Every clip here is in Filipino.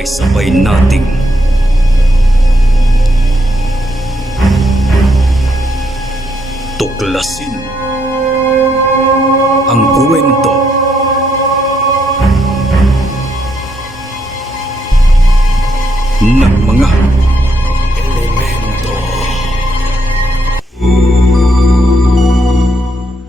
Sabay-sabay nating tuklasin ang kwento ng mga elemento.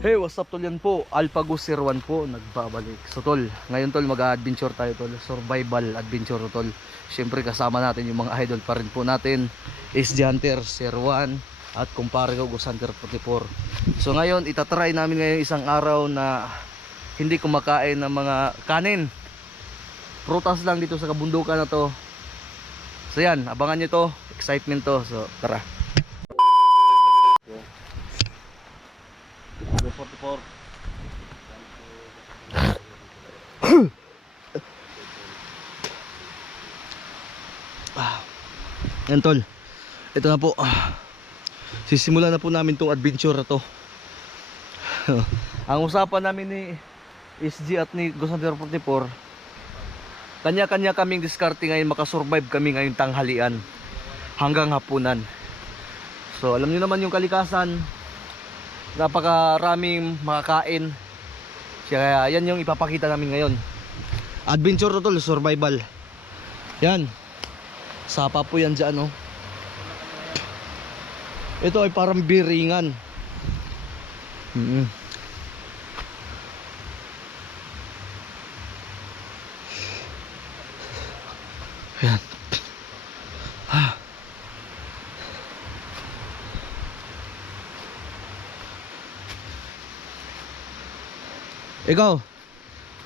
Hey, what's up tol, yan po Alphago 01 po, nagbabalik. So tol, ngayon tol mag-adventure tayo tol, survival adventure tol. Siyempre kasama natin yung mga idol pa rin po natin, SG Hunter 01 at kumpare ko Ghost Hunter 44. So ngayon itatry namin ngayon isang araw na hindi kumakain ng mga kanin, prutas lang dito sa kabundukan na to. So yan, abangan nyo to, excitement to. So tara. 44. Yan tol, ito na po, sisimulan na po namin tong adventure na to. Ang usapan namin ni SG at ni Ghost Hunter 44, kanya-kanya kaming diskarte ngayon, makasurvive kami ngayong tanghalian hanggang hapunan. So alam niyo naman yung kalikasan, napakaraming makakain. Kaya yan yung ipapakita namin ngayon. Adventure to tol, survival. Yan. Sapa po yan dyan, no? Ito ay parang biringan. Yan. Ikaw,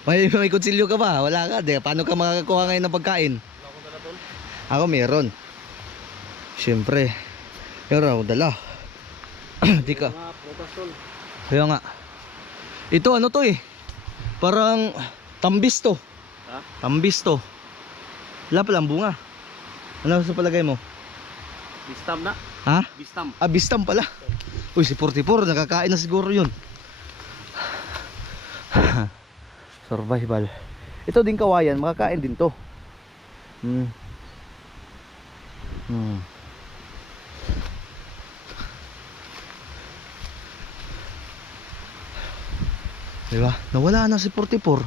may kutsilyo ka ba? Wala ka, de. Paano ka makakakuha ngayon ng pagkain? Ako meron. Siyempre, meron ako dala. Di ka. Kaya nga. Ito ano to eh? Parang tambis to. Ha? Tambis to. Wala palang bunga. Ano sa palagay mo? Bistam na. Ha? Bistam. Ah, bistam pala. Uy, si 44 nakakain na siguro yun. Survival. Ito din kawayan, makakain din to. Diba? Nawala na si 44.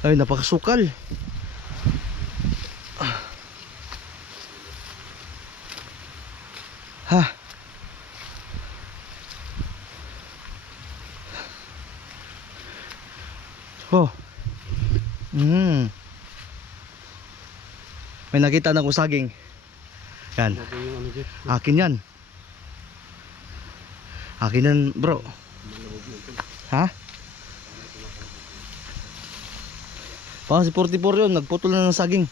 Ay, napakasukal. Ha. Oh. May nakita na ko saging. Yan. Akin yan. Akin yan, bro. Ha? Pa si 44 yun, nagputol na ng saging.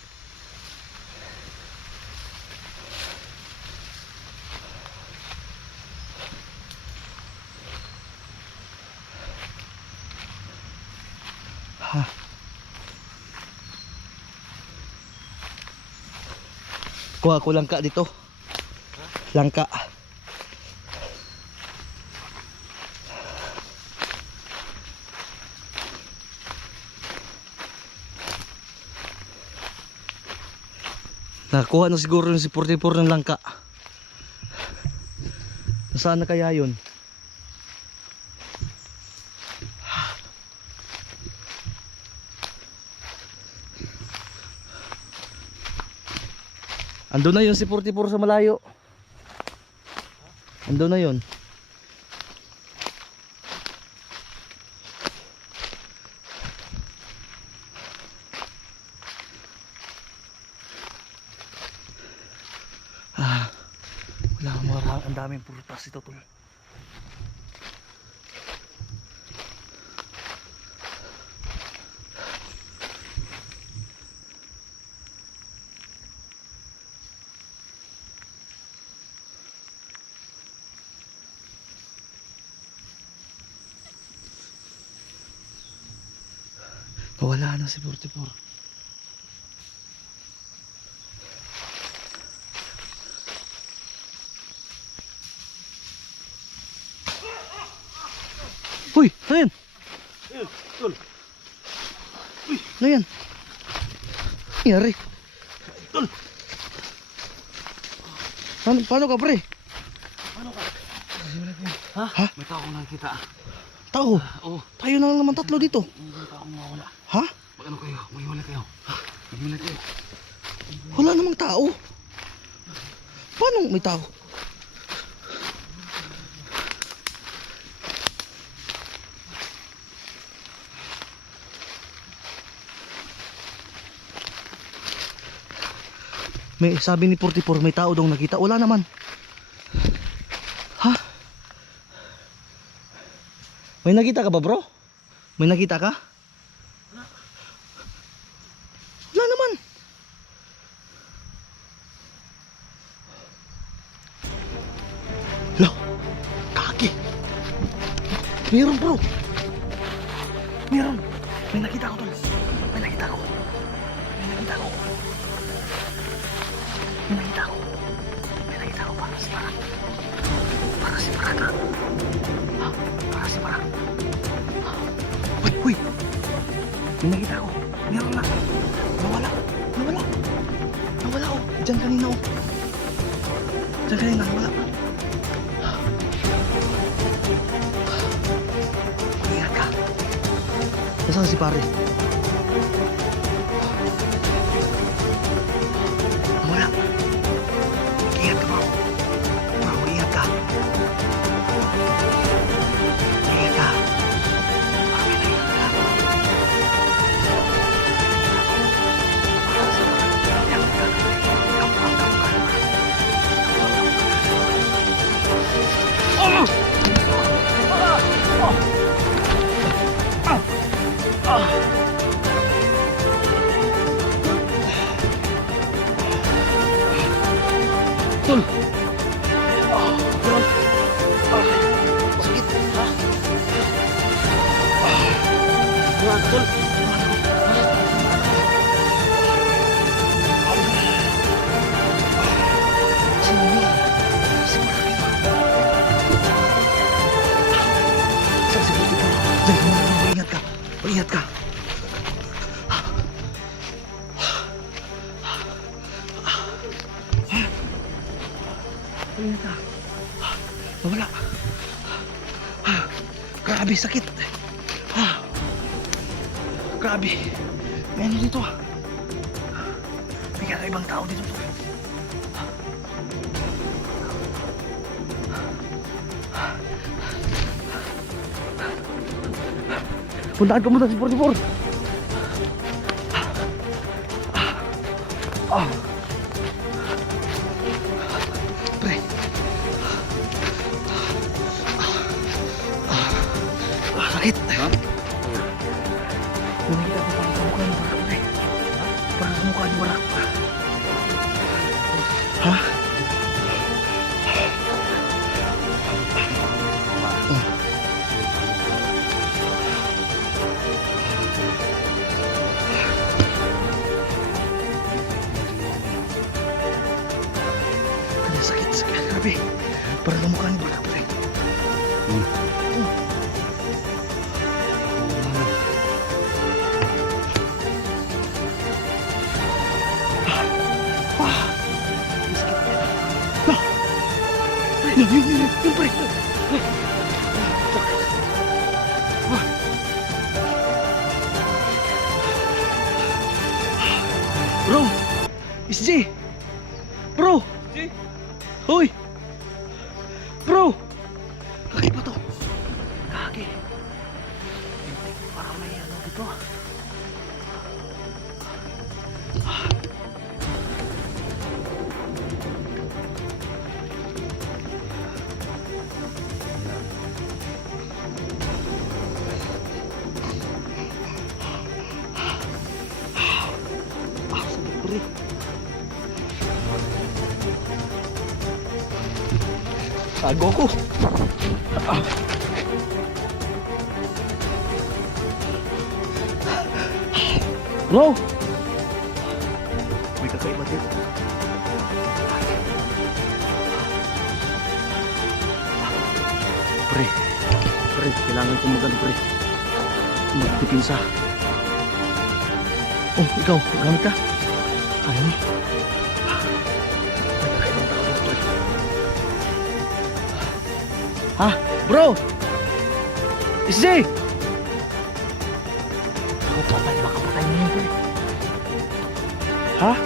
Ha. Kuha ko langka dito. Langka. Nakuha na siguro yung si 44 ng langka. Nasaan na kaya yun? Ando na yun si 44 sa malayo. Ando na yun. Wala akong marami, ang daming prutas ito tol. Wala na si 44. Uy, ano yan? Tol. Ano yan? Nangyari? Tol. Paano ka, pre? Ha? Ha? May tao akong nakikita. Tao? Oo. Tayo na lang naman tatlo dito. May tao akong mawawala. Ha? Mag-ano kayo? Maghiwalay kayo. Maghiwalay kayo. Wala namang tao. Paano may tao? May sabi ni 44 may tao daw nakita. Wala naman. Ha? May nakita ka ba, bro? May nakita ka? Wala naman. Lo, kaki. Meron, bro. Meron. May nakita ko tol. May nakita ko. May nakita ko. May nakita ko. May nakita ko para si Parang. Para si Parang. Ha? Para si Parang. Uy, uy. May nakita ko. Meron na. Nawala. Nawala. Nawala oh. Diyan kanina oh. Diyan kanina nawala. Ingat ka. Nasaan si pare? Nawala. Ingat ka bro. Bro, ingat ka. Ingat ka. Bakit na ingat ka? Tol. Sakit. Ha? Tol. Ingat ka. Ingat ka. Ingat ka. Nawala. Grabe, sakit. Grabe. May ano dito ah. May kakaibang tao dito. Puntaan ka muna si 44. Pre. Sakit. Ha? Nakita ko parang mukha ni Barak, pre. Parang mukha ni Barak. Ha? Sakit, sakit. Grabe. Parang kamukha ni Barak, pre. Yun, pre. Bro. SJ. Bro. Hoy! Bro! Kaki pa to? Kaki. Parang may ano dito. Sakit pre. Tago ko. Bro! May kakaiba dito. Pre. Pre, kailangan kong pre. Magdipinsa. Oh, ikaw, gamit ka? Kaya mo. May kakaibang tao dito, tol. Ha? Bro! Isjay! Ako patay, baka patay mo yun, pre. Ha?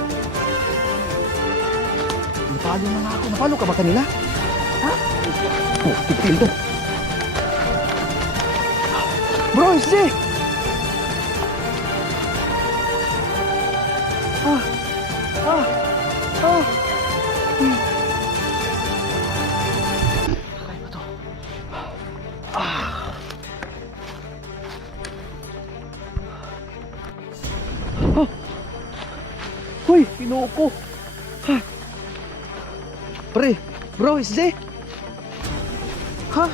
Napalo na nga ako. Napalo ka ba kanila? Ha? Oh, tigpil to. Bro, Isjay! Kakaiba to. Uy, kinuha ko. Pre, bro, Isjay. Ha?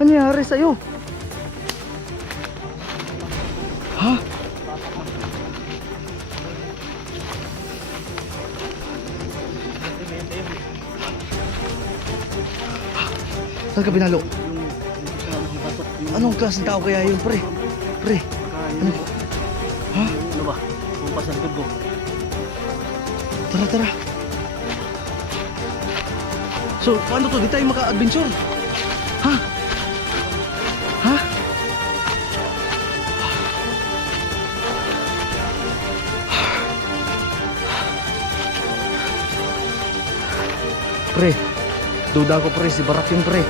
Ano nangyari sa'yo? Ha? Saan ka binalo? Anong klaseng tao kaya yun, pre? Pre, ano? Ha? Ano ba? Kumpas sa likod ko. Tara, tara. So, paano to? Di tayo maka-adventure? Ha? Ha? Pre, duda ko pre, si Barak yung pre.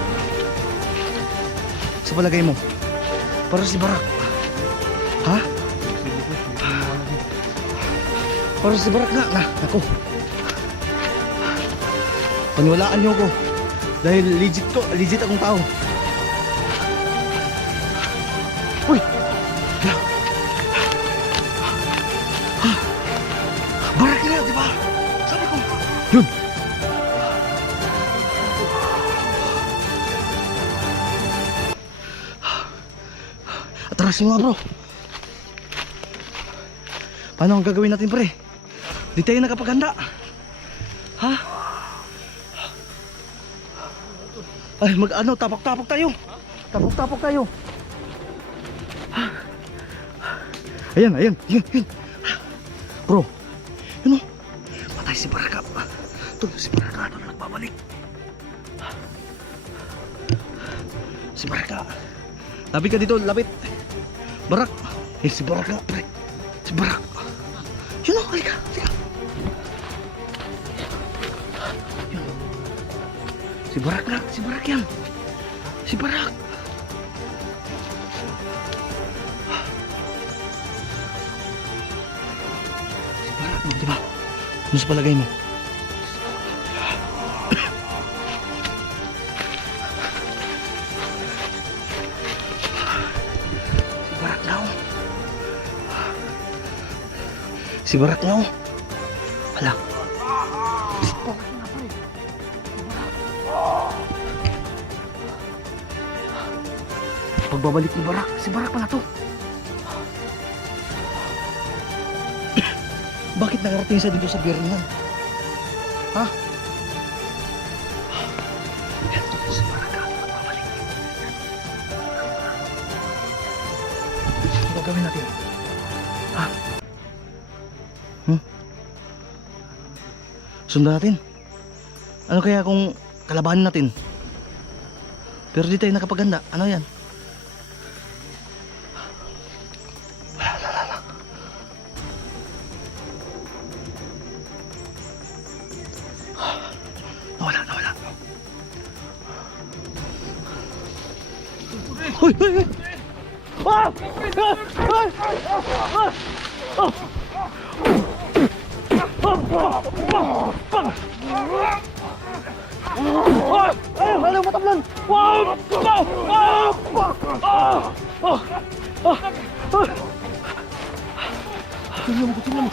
Sa palagay mo, para si Barak. Ha? Para si Barak nga. Ako. Paniwalaan niyo ko. Dahil legit akong tao. Uy! Hala! Ha? Barak na, di ba? Sabi ko. Yun! Atrasin mo nga, bro. Paano ang gagawin natin, pre? Di tayo nakapaganda. Ha? Ay, tapok-tapok tayo. Tapok-tapok tayo. Ha? Ayan. Bro, yun o. Patay si Baraka. Tulo si Baraka na nagbabalik. Si Baraka. Lapit ka dito, lapit. Barak. Si Baraka, pre. Si Barak. Yun o, halika. Si Barak yan. Si Barak. Si Barak, di ba? Ano sa palagay mo? Si Barak na. Hala. Si Barak na, pre. Pagbabalik ni Barak, si Barak pala to. Bakit nakarating siya dito sa Birmingham? Ha? Ito si Barak na, pagbabalik. Ano gagawin natin? Ha? Sundan natin. Ano kaya kung kalabanin natin? Pero di tayo nakapaganda. Ano yan? Nawala. Hoy! Ah! Ano matablan? Kutsilyo mo.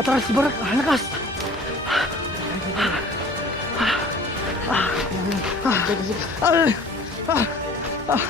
Atras si Barak, lakas. Ah.